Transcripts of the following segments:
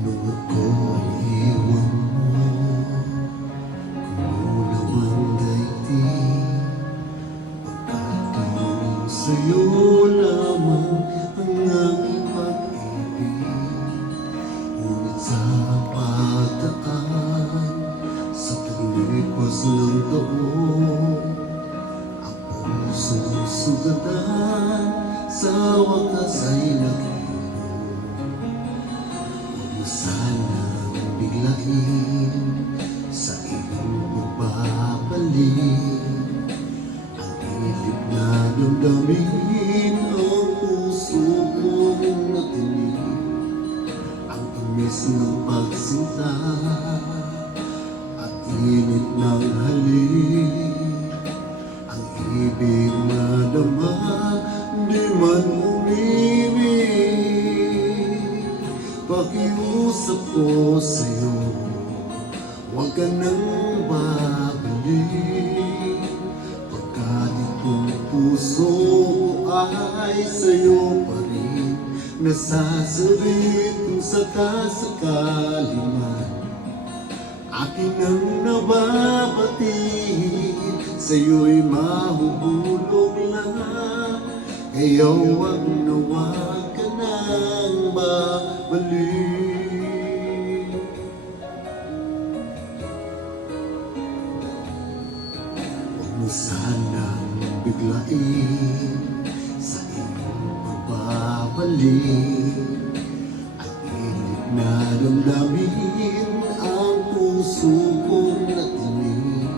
Nung ako'y iwan mo, kumunaw ang daigdig. Pagkatulong sa'yo lamang ang aking pag-ibig. Ngunit sa pagdaan sa paglipas ng taon, ang pusong sugatan sa wakas ay naghilom. Sanang biglain sa iyong pagbabalik ang ilip na damdamin, ang puso kong natinig, ang tamis ng pagsinta at init ng halik, ang ibig na dama di man umibig. Pakiusap ko sa'yo, huwag ka nang babalik, pagkat itong puso ko ay sa'yo pa rin nasasabik. Kung sakasakali man akin ang nababatid, sa'yo'y mahuhulog lang. Kaya huwag na huwag ka nang babalik. Huwag mo sanang biglain sa iyong pagbabalik at init na damdamin, ang puso kong natinig,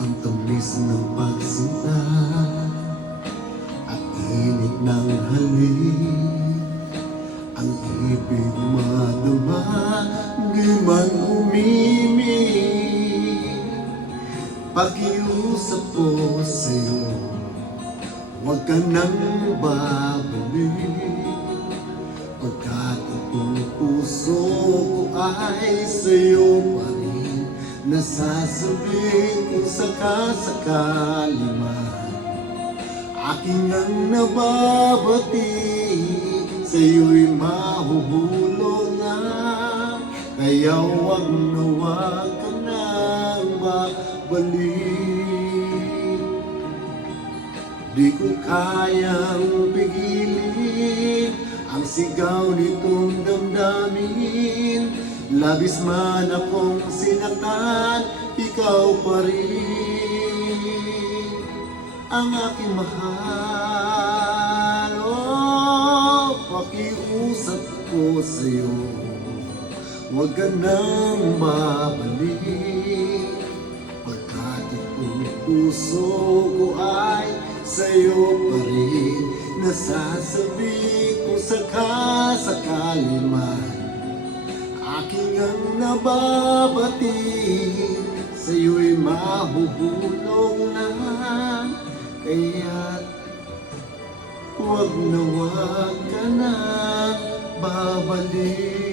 ang tamis ng pagsinta at init ng halik, ang ibig madama di man umimig. Pakiusap ko sa'yo, huwag ka nang babalik, pagkat itong puso ko ay sa'yo pa rin nasasabik. Kung sakasakali man aking ang nababatid, sa'yo'y mahuhulog na. Kaya huwag na huwag ka nang babalik. Di ko kayang pigilin ang sigaw nitong damdamin. Labis man akong sinaktan, ikaw pa rin ang aking mahal. Oh, pakiusap ko sa'yo, huwag ka nang babalik, pagkat itong puso ko ay sa'yo pa rin nasasabik. Kung sakasakali man aking ang nababatid, sa'yo'y mahuhulog lang. Kaya't huwag na huwag ka na babalik.